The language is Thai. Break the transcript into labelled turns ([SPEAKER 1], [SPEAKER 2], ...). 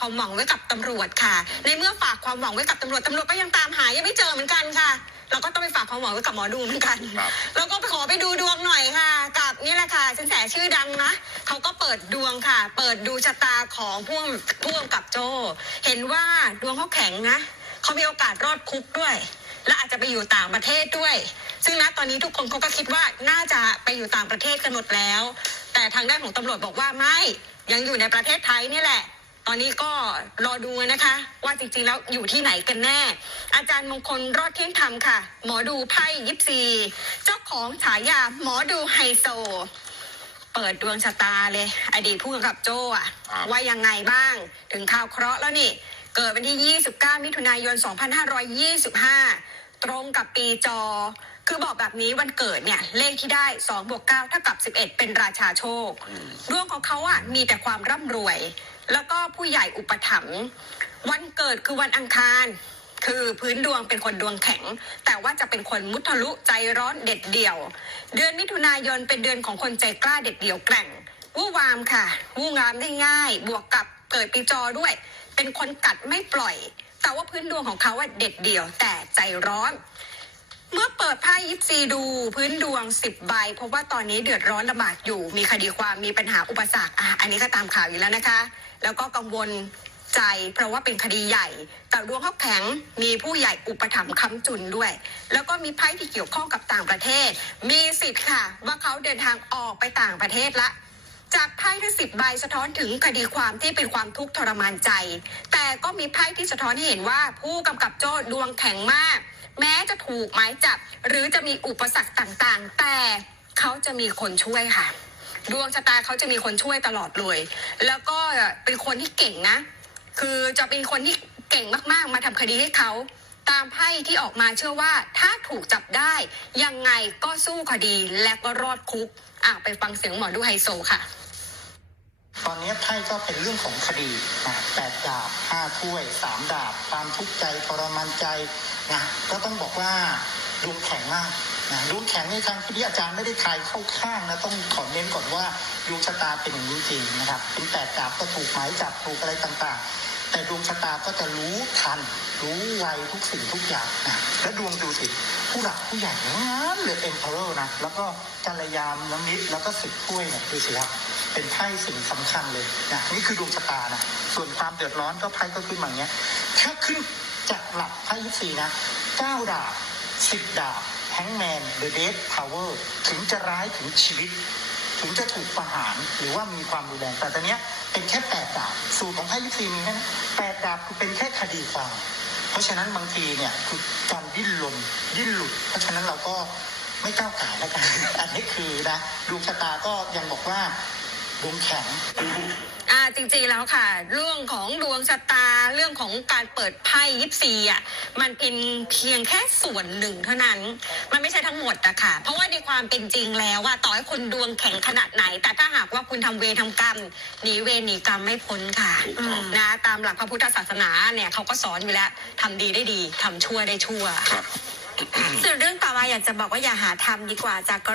[SPEAKER 1] ความหวังไว้กับตำรวจค่ะ ในเมื่อฝากความหวังไว้กับตำรวจตำรวจก็ยังตามหายังไม่เจอเหมือนกันค่ะเราก็ต้องไปฝากความหวังไว้กับหมอดูเหมือนกัน
[SPEAKER 2] ครับ
[SPEAKER 1] แล้วก็ไปขอไปดูดวงหน่อยค่ะ กับนี่แหละค่ะสินแสชื่อดังนะเขาก็เปิดดวงค่ะ เปิดดูชะตาของผู้ผู้กำกับโจ เห็นว่าดวงเขาแข็งนะเขามีโอกาสรอดคุกด้วย และอาจจะไปอยู่ต่างประเทศด้วย ซึ่งณตอนนี้ทุกคนเขาก็คิดว่าน่าจะไปอยู่ต่างประเทศกันหมดแล้ว แต่ทางด้านของตำรวจบอกว่าไม่ยังอยู่ในประเทศไทยนี่แหละต อนนี้ก็รอดูนะคะ ว่าจริงๆแล้วอยู่ที่ไหนกันแน่ อาจารย์มงคลรอดเที่ยงธรรมค่ะ หมอดูไพ่ยิปซีเจ้าของฉายาหมอดูไฮโซ เปิดดวงชะตาเลย อดีตผู้กำกับโจ้อะ
[SPEAKER 2] ครับ
[SPEAKER 1] ว่ายังไงบ้างถึงข่าวเคราะห์แล้วนี่ เกิดวันที่ 29 มิถุนายน 2525 ตรงกับปีจอ คือบอกแบบนี้วันเกิดเนี่ยเลขที่ได้2บวก9เท่ากับ 11 เป็นราชาโชคดวงของเขาอะมีแต่ความร่ำรวย แล้วก็ผู้ใหญ่อุปถัมภ์วันเกิดคือวันอังคาร คือพื้นดวงเป็นคนดวงแข็ง แต่ว่าจะเป็นคนมุทะลุใจร้อนเด็ดเดี่ยว เดือนมิถุนายนเป็นเดือนของคนใจกล้าเด็ดเดี่ยวแกร่งวู่วามค่ะ วู่งามได้ง่าย บวกกับเกิดปีจอด้วย เป็นคนกัดไม่ปล่อย แต่ว่าพื้นดวงของเขาอะเด็ดเดี่ยวแต่ใจร้อน เมื่อเปิดไพ่ยิปซีดูพื้นดวงสิบใบพราะว่าตอนนี้เดือดร้อนลำบากอยู่ มีคดีความมีปัญหาอุปสรรคอะอันนี้ก็ตามข่าวอยู่แล้วนะคะ แล้วก็กังวลใจเพราะว่าเป็นคดีใหญ่ แต่ดวงเขาแข็งมีผู้ใหญ่อุปถัมภ์ค้ำจุนด้วย แล้วก็มีไพ่ที่เกี่ยวข้องกับต่างประเทศ มีสิทธิ์ค่ะ ว่าเขาเดินทางออกไปต่างประเทศละ จากไพ่ทั้งสิบใบสะท้อนถึงคดีความที่เป็นความทุกข์ทรมานใจ แต่ก็มีไพ่ที่สะท้อนให้เห็นว่าผู้กำกับโจ้ดวงแข็งมาก แม้จะถูกหมายจับ หรือจะมีอุปสรรคต่างๆ แต่เขาจะมีคนช่วยค่ะ ดวงชะตาเขาจะมีคนช่วยตลอดเลย แล้วก็เป็นคนที่เก่งนะ คือจะเป็นคนที่เก่งมากๆ มาทำคดีให้เขาตามไพ่ที่ออกมาเชื่อว่าถ้าถูกจับได้ยังไงก็สู้คดีและก็รอดคุกอะไปฟังเสียงหมอดูไฮโซค่ะ
[SPEAKER 3] ตอนนี้ไพ่ก็เป็นเรื่องของคดีแปดดาบห้าถ้วยสามดาบความทุกข์ใจทรมานใจ นะก็ต้องบอกว่าดวงแข็งมากนะดวงแข็งในทางที่อาจารย์ไม่ได้ทายเข้าข้างนะต้องขอเน้นก่อนว่าดวงชะตาเป็นอย่างนี้จริงนะครับเป็นแปดดาบก็ถูกหมายจับถูกอะไรต่างๆ แต่ดวงชะตาก็จะรู้ทัน รู้ไวทุกสิ่งทุกอย่างนะและดวงดูสิผู้หลักผู้ใหญ่งนั้นเลยเอ็มพอร์นะแล้วก็กัลยามน้ำนิดแล้วก็สิบถ้วยเนี่ยดูสิครับเป็นไพ่สิ่งสำคัญเลยนะนี่คือดวงชะตานะส่วนความเดือดร้อนก็ไพ่ก็ขึ้นมาอย่างเงี้ยถ้าขึ้น จากหลักไพ่ยิปซีนะเก้าดาบสิบดาบแฮงแมนเดอะเดทพาวเวอร์ถึงจะร้ายถึงชีวิต ถึงจะถูกประหารหรือว่ามีความรุนแรงแต่ตอนนี้เป็นแค่แปดาบ สูตรของไพ่ยิปซีมีแค่นั้นแปดดาบคือเป็นแค่คดีความ เพราะฉะนั้นบางทีเนี่ยคือการดิ้นรนดิ้นหลุด เพราะฉะนั้นเราก็ไม่ก้าวไก่าแล้วกัน อันนี้คือนะดวงชะตาก็ยังบอกว่าดวงแข็งา
[SPEAKER 1] จริงๆแล้วค่ะ เรื่องของดวงชะตาเรื่องของการเปิดไพ่ยิปซีอะมันเป็นเพียงแค่ส่วนหนึ่งเท่านั้น มันไม่ใช่ทั้งหมดอะค่ะ เพราะว่าในความเป็นจริงแล้วว่าต่อให้คุณดวงแข็งขนาดไหน แต่ถ้าหากว่าคุณทำเวรทำกรรมหนีเวรหนีกรรมไม่พ้นค่ะ
[SPEAKER 2] ถูกต้อง
[SPEAKER 1] นะตามหลักพระพุทธศาสนาเนี่ยเขาก็สอนอยู่แล้วทำดีได้ดีทำชั่วได้ชั่ว
[SPEAKER 2] ครับ
[SPEAKER 4] ส่วนเรื่องต่อมาอยากจะบอกว่าอย่าหาทำดีกว่าจากก